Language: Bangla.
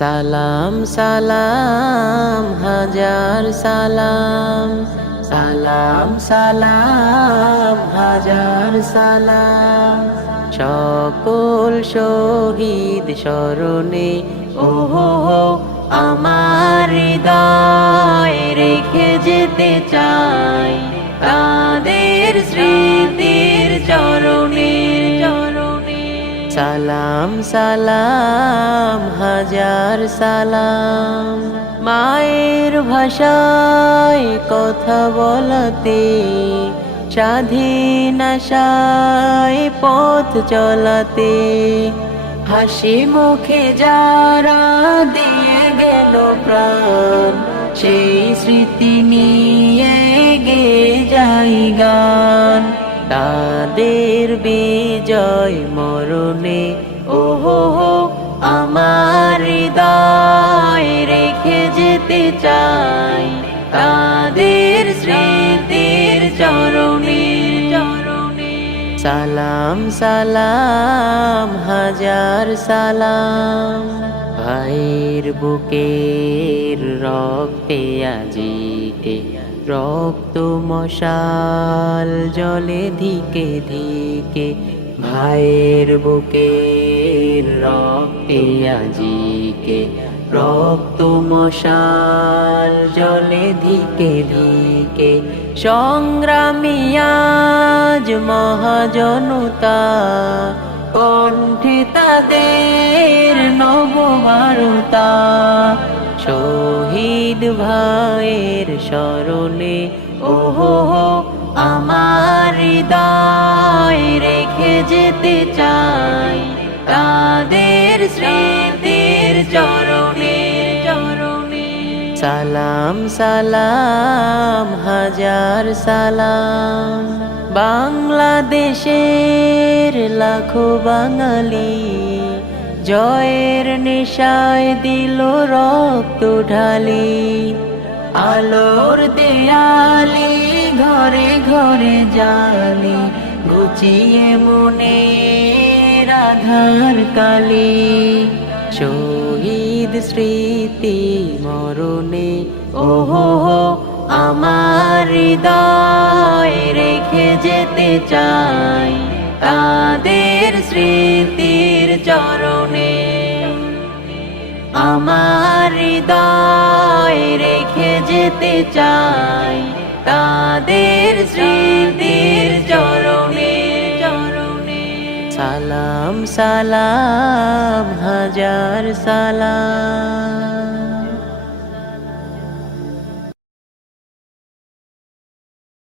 সালাম সালাম হাজার সালাম, সালাম সালাম হাজার সালাম। সকল শহীদ স্মরণে ওহো আমার হৃদয় রেখে যেতে চাই তাদের স্মৃতির চরণে। সালাম সালাম হাজার সালাম। মায়ের ভাষায় কথা বলাতে, স্বাধীন আশায় পথ চলাতে, হাসি মুখে যারা দিয়ে গেল প্রাণ, সেই স্মৃতি নিয়ে গে যাই গান। তাদের বিজয় মরণে ওহো আমার হৃদয় রেখে যেতে চাই তাদের স্মৃতির চরণে। সালাম সালাম হাজার সালাম। ভাইয়ের বুকের রক্তে আজিকে রক্ত মশাল জলে ধিকে ধিকে, ভাইয়ের বুকের রক্তে আজিকে রক্ত মশাল জলে ধিকে ধিকে। সংগ্রামী আজ মহাজনতা, কণ্ঠে তাদের নববারতা। শহীদ ভাইয়ের স্মরণে ওহো আমার হৃদয় রেখে যেতে চাই তাদের স্মৃতির চরণে। সালাম সালাম হাজার সালাম। বাংলাদেশের লাখো বাঙালি জয়ের নেশায় দিল রক্ত ঢালি। আলোর দেয়ালি ঘরে ঘরে জালি, গুছিয়ে মনে রাধার কালি। শহীদ স্মৃতি মরণে ওহো আমার হৃদয় রেখে যেতে চাই তাদের স্মৃতির চরণে। আমার হৃদয় রেখে যেতে চাই তাদের স্মৃতির চরণে। সালাম সালাম হাজার সালাম।